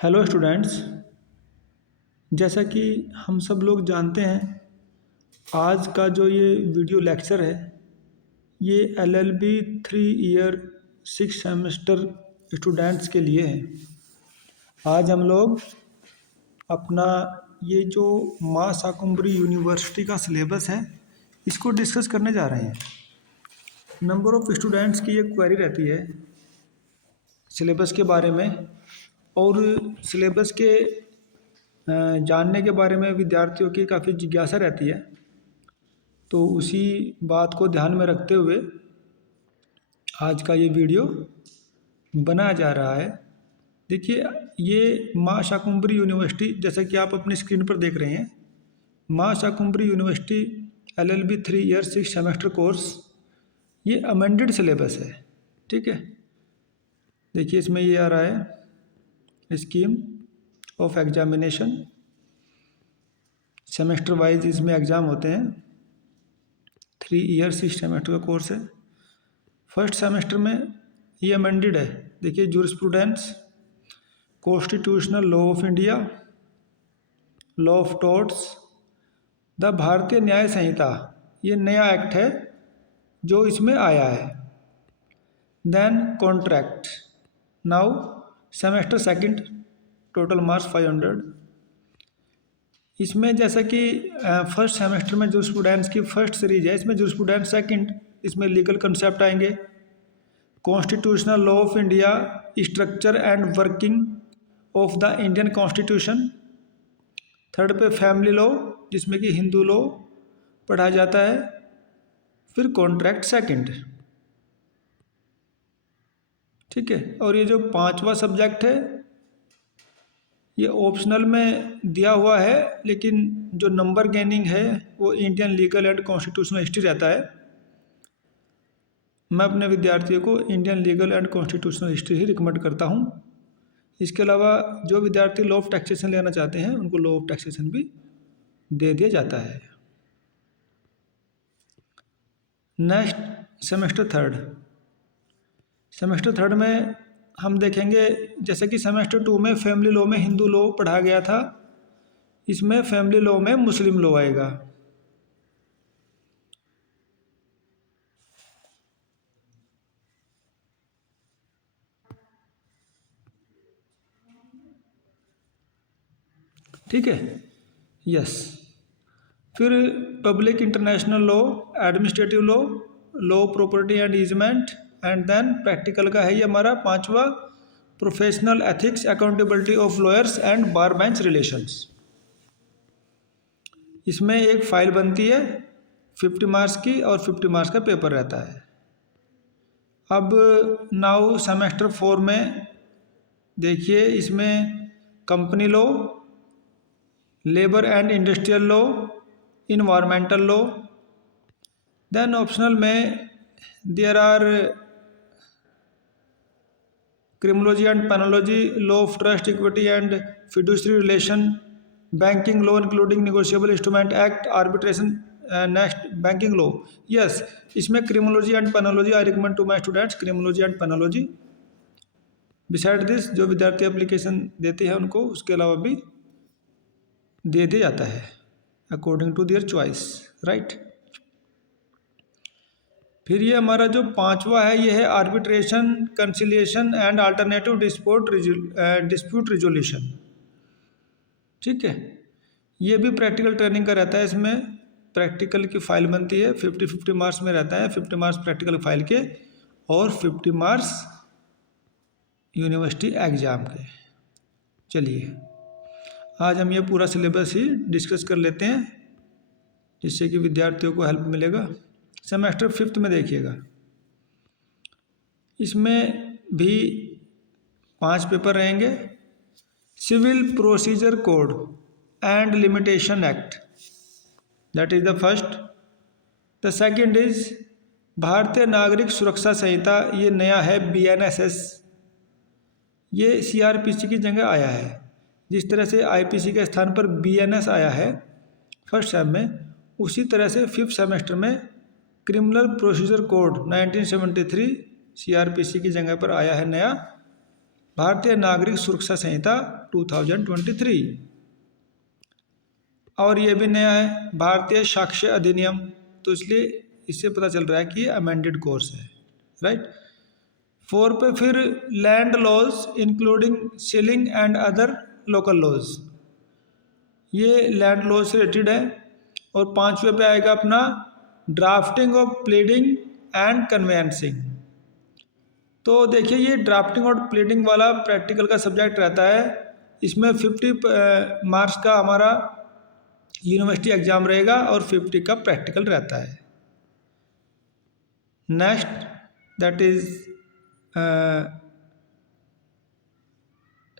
Hello students. जैसा कि हम सब लोग जानते हैं, आज का जो ये वीडियो लेक्चर है ये एलएलबी 3 ईयर 6 सेमेस्टर स्टूडेंट्स के लिए है। आज हम लोग अपना ये जो मां शाकुंभरी यूनिवर्सिटी का सिलेबस है इसको डिस्कस करने जा रहे हैं। नंबर ऑफ़ स्टूडेंट्स की ये क्वेरी रहती है सिलेबस के बारे में, और सिलेबस के जानने के बारे में विद्यार्थियों की काफ़ी जिज्ञासा रहती है। तो उसी बात को ध्यान में रखते हुए आज का ये वीडियो बनाया जा रहा है। देखिए, ये मां शाकुंभरी यूनिवर्सिटी, जैसा कि आप अपनी स्क्रीन पर देख रहे हैं, मां Shakumbhari university LLB 3 year 6 semester course, ये अमेंडेड सिलेबस है। ठीक है, देखिए इसमें ये आ रहा है scheme of examination, semester wise इसमें एग्ज़ाम होते हैं। 3 ईयर 6 सेमेस्टर का कोर्स है। फर्स्ट सेमेस्टर में ये अमेंडेड है। देखिए, jurisprudence, constitutional law of India, law of torts, the भारतीय न्याय संहिता, ये नया एक्ट है जो इसमें आया है। Then contract. Now semester second, total marks 500। इसमें जैसा कि फर्स्ट सेमेस्टर में जूरिस्प्रूडेंस की फर्स्ट सीरीज है, इसमें जूरिस्प्रूडेंस सेकंड, इसमें लीगल कंसेप्ट आएंगे। Constitutional law of India, structure and working of the Indian constitution. Third पे फैमिली लॉ, जिसमें कि हिंदू लॉ पढ़ाया जाता है। फिर कॉन्ट्रैक्ट सेकंड। ठीक है, और ये जो पांचवा सब्जेक्ट है ये ऑप्शनल में दिया हुआ है, लेकिन जो नंबर गेनिंग है वो Indian legal and constitutional history रहता है। मैं अपने विद्यार्थियों को Indian legal and constitutional history he recommend करता हूँ। इसके अलावा जो विद्यार्थी लॉ ऑफ टैक्सेशन लेना चाहते हैं उनको लॉ ऑफ टैक्सेशन भी दे दिया जाता है। Next semester third. Semester third में हम देखेंगे, जैसे कि सेमेस्टर 2 में फैमिली लॉ में हिंदू लॉ पढ़ाया गया था, इसमें फैमिली लॉ में मुस्लिम लॉ आएगा। ठीक है, यस। फिर public international law, administrative law, law property and easement, and then practical का है ये हमारा पांचवा, professional ethics, accountability of lawyers and bar bench relations. इसमें एक फाइल बनती है 50 मार्क्स की और 50 मार्क्स का पेपर रहता है। अब नाउ सेमेस्टर 4 में देखिए, इसमें company law, labour and industrial law, environmental law. Then optional में there are criminology and penology, law of trust, equity and fiduciary relation, banking law including negotiable instrument act, arbitration, next banking law. Yes, इसमें criminology and penology I recommend to my students, criminology and penology. Beside this, जो विद्यार्थी application देते हैं उनको उसके अलावा भी दे दिया जाता है according to their choice, right. फिर ये हमारा जो पांचवा है ये है arbitration, conciliation and alternative dispute resolution. ठीक है, ये भी प्रैक्टिकल ट्रेनिंग का रहता है। इसमें प्रैक्टिकल की फाइल बनती है, 50-50 मार्क्स में रहता है। 50 मार्क्स प्रैक्टिकल फाइल के और 50 मार्क्स यूनिवर्सिटी एग्ज़ाम के। चलिए, आज हम ये पूरा सिलेबस ही डिस्कस कर लेते हैं, जिससे कि विद्यार्थियों को हेल्प मिलेगा। सेमेस्टर 5th में देखिएगा, इसमें भी 5 पेपर रहेंगे। Civil procedure code and limitation act, that is the first. The second is Bharatiya Nagarik सुरक्षा संहिता, ये नया है, BNSS। ये CRPC की जगह आया है। जिस तरह से IPC के स्थान पर BNS आया है फर्स्ट सेम में, उसी तरह से 5th सेमेस्टर में क्रिमिनल प्रोसीजर कोड 1973 CRPC की जगह पर आया है नया। भारतीय नागरिक सुरक्षा संहिता 2023। और ये भी नया है, भारतीय साक्ष्य अधिनियम, तो इसलिए इससे पता चल रहा है कि ये अमेंडेड कोर्स है, राइट। 4 पे फिर land laws including ceiling and other local laws, ये लैंड लॉज से रिलेटेड है। और 5वें पे आएगा अपना drafting of pleading and conveyancing. तो देखिए ये ड्राफ्टिंग और प्लीडिंग वाला प्रैक्टिकल का सब्जेक्ट रहता है, इसमें 50 मार्क्स का हमारा यूनिवर्सिटी एग्जाम रहेगा और 50 का प्रैक्टिकल रहता है। Next that is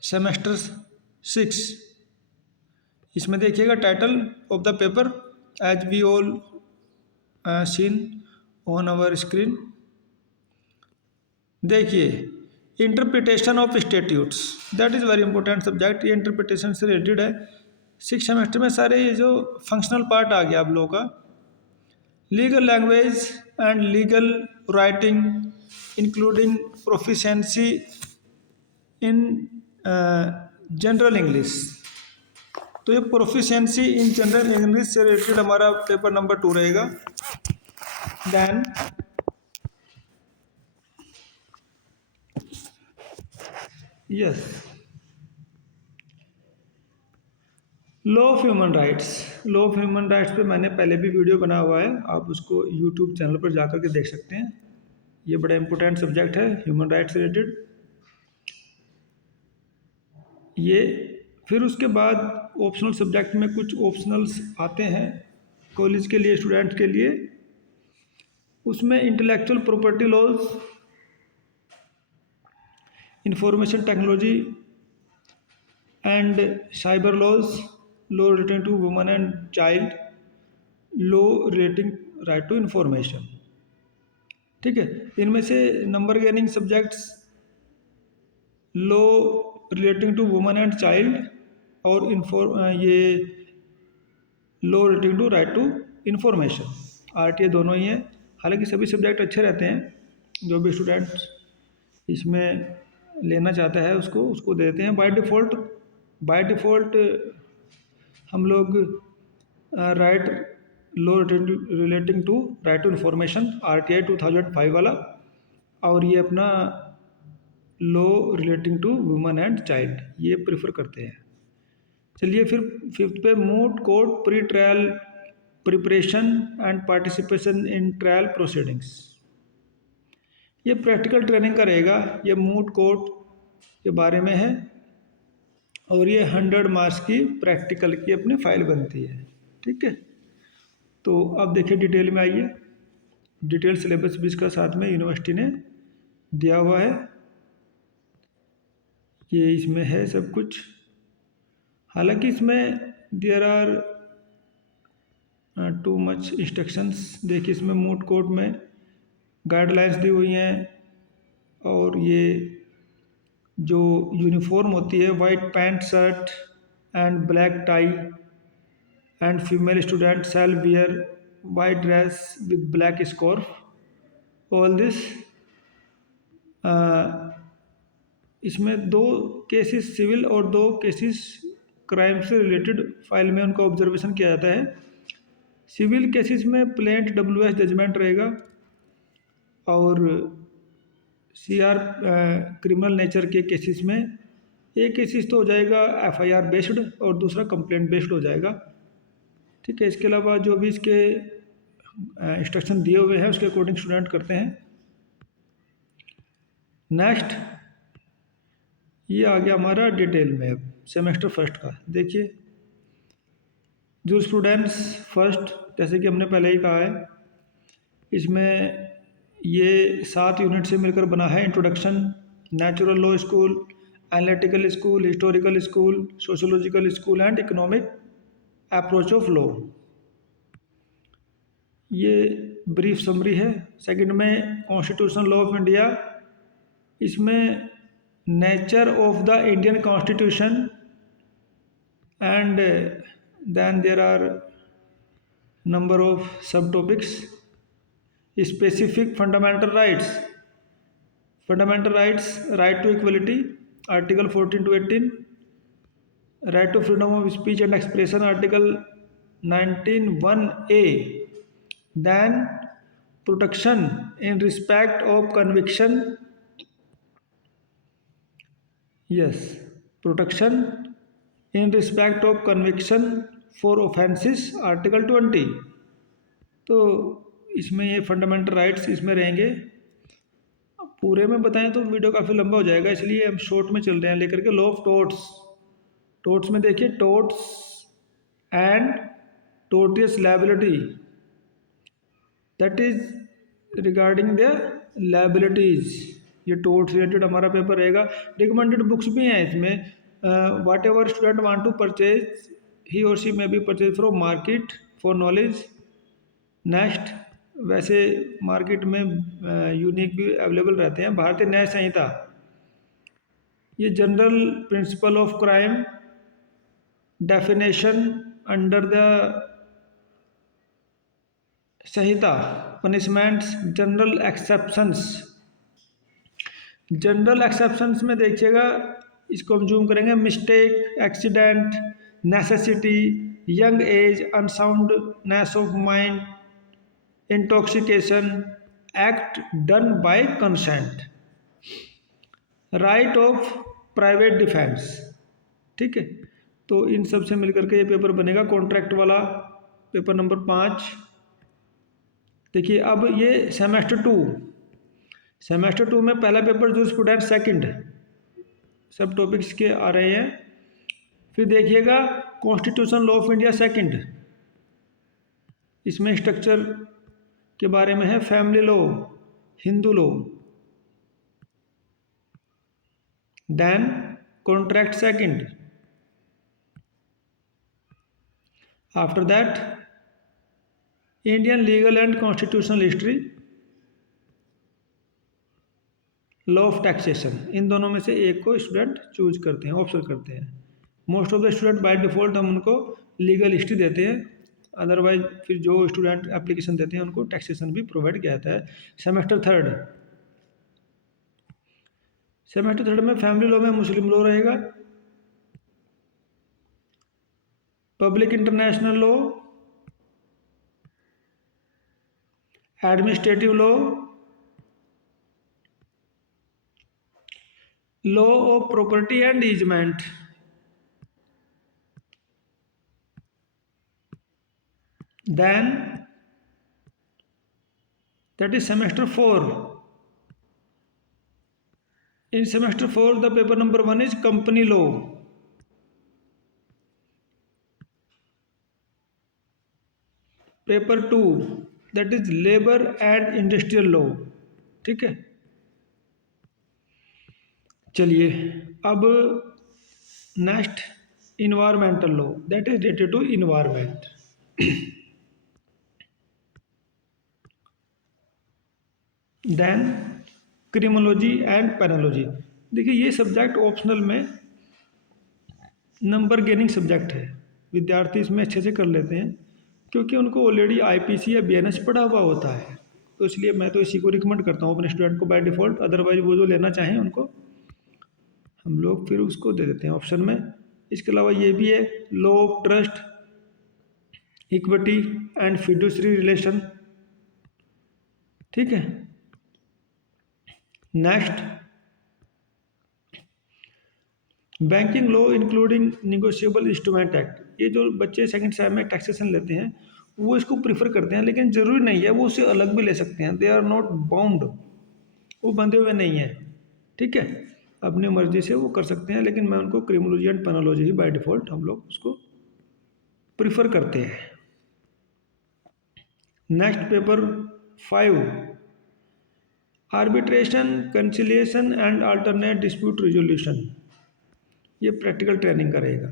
semester 6। इसमें देखिएगा title of the paper as we all seen on our screen. देखिए interpretation of statutes, that is very important subject, ये इंटरप्रिटेशन से रिलेटेड है। 6 सेमेस्टर में सारे ये जो फंक्शनल पार्ट आ गया आप लोगों का, legal language and legal writing including proficiency in general English. तो ये प्रोफिशिएंसी इन जनरल इंग्लिश से रिलेटेड हमारा पेपर नंबर 2 रहेगा। Then yes, law of human rights. Law of human rights पे मैंने पहले भी वीडियो बना हुआ है, आप उसको यूट्यूब चैनल पर जाकर के देख सकते हैं। ये बड़ा इंपॉर्टेंट सब्जेक्ट है ह्यूमन राइट्स से रिलेटेड। ये फिर उसके बाद ऑप्शनल सब्जेक्ट में कुछ ऑप्शनल्स आते हैं कॉलेज के लिए, स्टूडेंट्स के लिए। उसमें intellectual property laws, information technology and cyber laws, law relating to women and child, law relating right to information. ठीक है, इनमें से number gaining subjects law relating to women and child और ये law relating to right to information, RTA दोनों ही हैं। हालांकि सभी सब्जेक्ट अच्छे रहते हैं, जो भी स्टूडेंट इसमें लेना चाहता है उसको देते हैं। बाय डिफ़ॉल्ट हम लोग right law relating to right to information RTI 2005 वाला, और ये अपना law relating to women and child ये प्रेफर करते हैं। चलिए फिर 5th पे moot court pre trial preparation and participation in trial proceedings, ये प्रैक्टिकल ट्रेनिंग का रहेगा। ये मूट कोर्ट के बारे में है और ये 100 मार्क्स की प्रैक्टिकल की अपनी फाइल बनती है। ठीक है, तो अब देखिए डिटेल में आइए। डिटेल सिलेबस भी इसका साथ में यूनिवर्सिटी ने दिया हुआ है, ये इसमें है सब कुछ। हालांकि इसमें there are too much instructions. देखिए इसमें मूट कोर्ट में गाइडलाइंस दी हुई हैं, और ये जो यूनिफॉर्म होती है white pant shirt and black tie, and female student shall wear white dress with black scarf. All this, इसमें 2 केसेस सिविल और 2 केसेस क्राइम से रिलेटेड फाइल में उनका ऑब्जर्वेशन किया जाता है। सिविल केसेस में प्लेंट WS जजमेंट रहेगा, और CR क्रिमिनल नेचर के केसेस में एक केसेस तो हो जाएगा FIR बेस्ड और दूसरा कंप्लेंट बेस्ड हो जाएगा। ठीक है, इसके अलावा जो भी इसके इंस्ट्रक्शन दिए हुए हैं उसके अकॉर्डिंग स्टूडेंट करते हैं। नेक्स्ट ये आ गया हमारा डिटेल में अब सेमेस्टर फर्स्ट का। देखिए जो स्टूडेंट्स फर्स्ट, जैसे कि हमने पहले ही कहा है, इसमें ये 7 यूनिट से मिलकर बना है। Introduction, natural law school, analytical school, historical school, sociological school and economic approach of law, ये ब्रीफ समरी है। सेकंड में कॉन्स्टिट्यूशनल लॉ ऑफ इंडिया, इसमें nature of the Indian constitution, and then there are number of sub topics. Specific fundamental rights, right to equality, article 14 to 18, right to freedom of speech and expression, article 19(1)(a), then protection in respect of conviction, yes, protection in respect of conviction for offenses, article 20। तो इसमें ये fundamental rights इसमें रहेंगे। पूरे में बताएं तो video काफ़ी लंबा हो जाएगा, इसलिए हम शॉर्ट में चल रहे हैं लेकर के। लॉ ऑफ टोर्ट्स, टोर्ट्स में देखिए torts and tortious liability, that is regarding the liabilities. ये टोर्ट्स रिलेटेड हमारा पेपर रहेगा। रिकमेंडेड बुक्स भी हैं इसमें। Whatever student want to purchase, he और she may be purchase from market for knowledge. Next, वैसे मार्केट में unique भी अवेलेबल रहते हैं। भारतीय न्याय संहिता, ये general principle of crime, definition under the Sanhita, punishments, general exceptions. General exceptions में देखिएगा, इसको हम जूम करेंगे, mistake, accident, necessity, young age, unsoundness of mind, intoxication, act done by consent, right of private defence. ठीक है, तो इन सब से मिलकर के ये पेपर बनेगा। कॉन्ट्रैक्ट वाला पेपर नंबर 5। देखिए अब ये सेमेस्टर टू में पहला paper jurisprudence, second, sub topics के आ रहे हैं। फिर देखिएगा constitution law of India second, इसमें स्ट्रक्चर के बारे में है। Family law, Hindu law, then contract second, after that Indian legal and constitutional history, law of taxation. इन दोनों में से एक को स्टूडेंट चूज करते हैं, ऑप्शन करते हैं। Most of the student by default हम उनको लीगल हिस्ट्री देते हैं, अदरवाइज फिर जो स्टूडेंट एप्लीकेशन देते हैं उनको टैक्सेशन भी प्रोवाइड किया जाता है। सेमेस्टर थर्ड में फैमिली लॉ में मुस्लिम लॉ रहेगा, public international law, administrative law, law of property and easement, then that is semester 4। in semester 4 the paper number 1 is company law, paper 2 that is labor and industrial law। ठीक है, चलिए अब next environmental law, that is related to environment. Then criminology and penology. देखिए ये subject optional में number gaining subject है, विद्यार्थी इसमें अच्छे से कर लेते हैं क्योंकि उनको ऑलरेडी आईपीसी या बीएनएस पढ़ा हुआ होता है। तो इसलिए मैं तो इसी को रिकमेंड करता हूँ अपने स्टूडेंट को बाय डिफ़ॉल्ट। अदरवाइज वो जो लेना चाहें उनको हम लोग फिर उसको दे देते हैं ऑप्शन में। इसके अलावा ये भी है, law of trust, equity and fiduciary relation. ठीक है, next banking law including negotiable instrument act. ये जो बच्चे सेकंड सेम में टैक्सेशन लेते हैं वो इसको प्रीफर करते हैं, लेकिन ज़रूरी नहीं है, वो उससे अलग भी ले सकते हैं। दे आर नॉट बाउंड, वो बंधे हुए नहीं हैं। ठीक है, अपनी मर्जी से वो कर सकते हैं, लेकिन मैं उनको क्रिमिनोलॉजी एंड पेनोलॉजी ही बाय डिफ़ॉल्ट हम लोग उसको प्रीफर करते हैं। Next paper 5, arbitration, conciliation and alternate dispute resolution. ये प्रैक्टिकल ट्रेनिंग का रहेगा।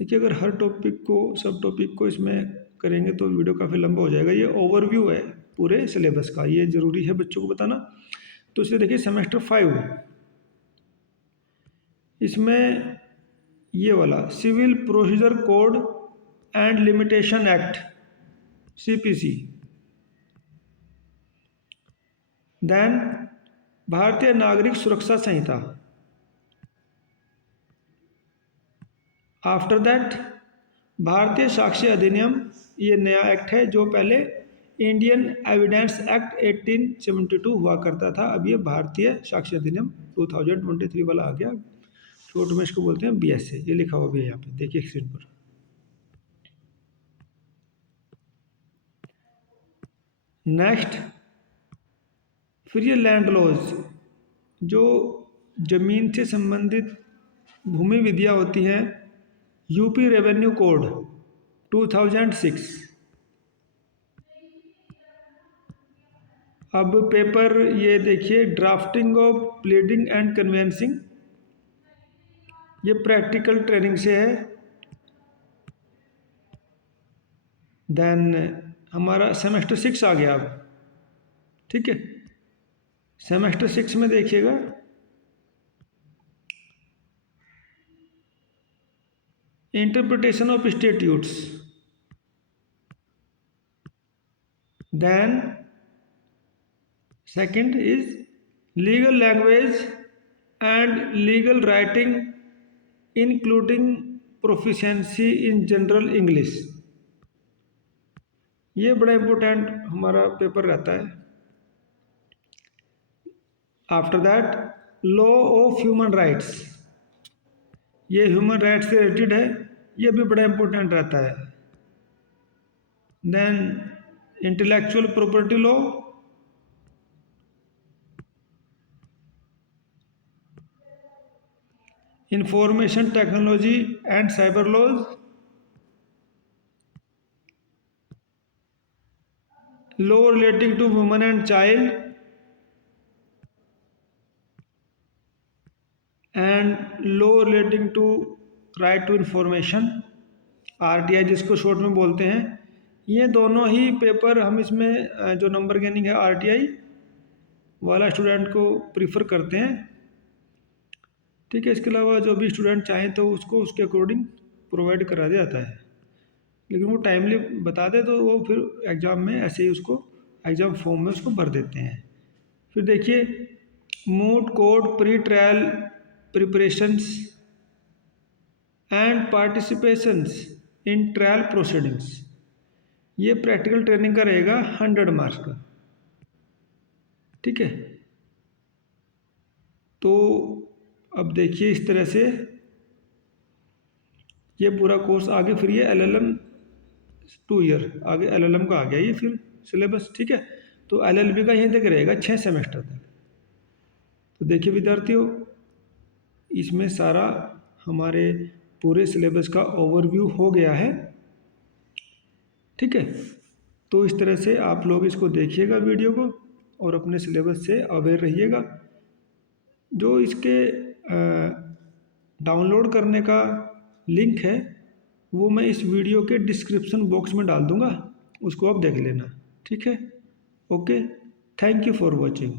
देखिए अगर हर टॉपिक को, सब टॉपिक को इसमें करेंगे तो वीडियो काफ़ी लंबा हो जाएगा। ये ओवरव्यू है पूरे सिलेबस का, ये ज़रूरी है बच्चों को बताना। तो इसलिए देखिए सेमेस्टर 5, इसमें ये वाला civil procedure code and limitation act, CPC, then Bharatiya Nagarik सुरक्षा संहिता। आफ्टर दैट भारतीय साक्ष्य अधिनियम, ये नया एक्ट है जो पहले इंडियन एविडेंस एक्ट 1872 हुआ करता था, अब ये भारतीय साक्ष्य अधिनियम 2023 वाला आ गया। शॉर्ट में इसको बोलते हैं BSA। ये लिखा हुआ भी है यहाँ पे, देखिए स्क्रीन पर। नेक्स्ट, फिर ये लैंड लॉज, जो जमीन से संबंधित भूमि विधियाँ होती हैं, यूपी रेवेन्यू कोड 2006। अब पेपर ये देखिए, drafting of pleading and convincing, ये प्रैक्टिकल ट्रेनिंग से है। देन हमारा सेमेस्टर 6 आ गया अब, ठीक है। सेमेस्टर 6 में देखिएगा, interpretation of statutes, then second is legal language and legal writing including proficiency in general English. ये बड़ा इम्पोर्टेंट हमारा पेपर रहता है। After that law of human rights, ये ह्यूमन राइट्स से रिलेटेड है, ये भी बड़ा इम्पोर्टेंट रहता है। Then intellectual property law, information technology and cyber laws, law relating to women and child, and law relating to right to information, RTI जिसको short में बोलते हैं। ये दोनों ही पेपर हम इसमें जो नंबर गेनिंग है RTI वाला स्टूडेंट को प्रीफर करते हैं, ठीक है। इसके अलावा जो भी स्टूडेंट चाहें तो उसको उसके अकॉर्डिंग प्रोवाइड करा दिया जाता है, लेकिन वो टाइमली बता दे तो वो फिर एग्ज़ाम में ऐसे ही उसको एग्ज़ाम फॉर्म में उसको भर देते हैं। फिर देखिए moot court pre trial preparations and participations in trial proceedings, ये प्रैक्टिकल ट्रेनिंग का रहेगा 100 मार्क्स का, ठीक है। तो अब देखिए इस तरह से ये पूरा कोर्स आगे, फिर ये LLM 2 ईयर आगे LLM का आ गया ये फिर सिलेबस, ठीक है। तो LLB का यहीं तक रहेगा 6 सेमेस्टर तक। तो देखिए विद्यार्थियों, इसमें सारा हमारे पूरे सिलेबस का ओवरव्यू हो गया है, ठीक है। तो इस तरह से आप लोग इसको देखिएगा वीडियो को और अपने सिलेबस से अवेयर रहिएगा। जो इसके डाउनलोड करने का लिंक है वो मैं इस वीडियो के डिस्क्रिप्शन बॉक्स में डाल दूँगा, उसको आप देख लेना, ठीक है। Okay, thank you for watching.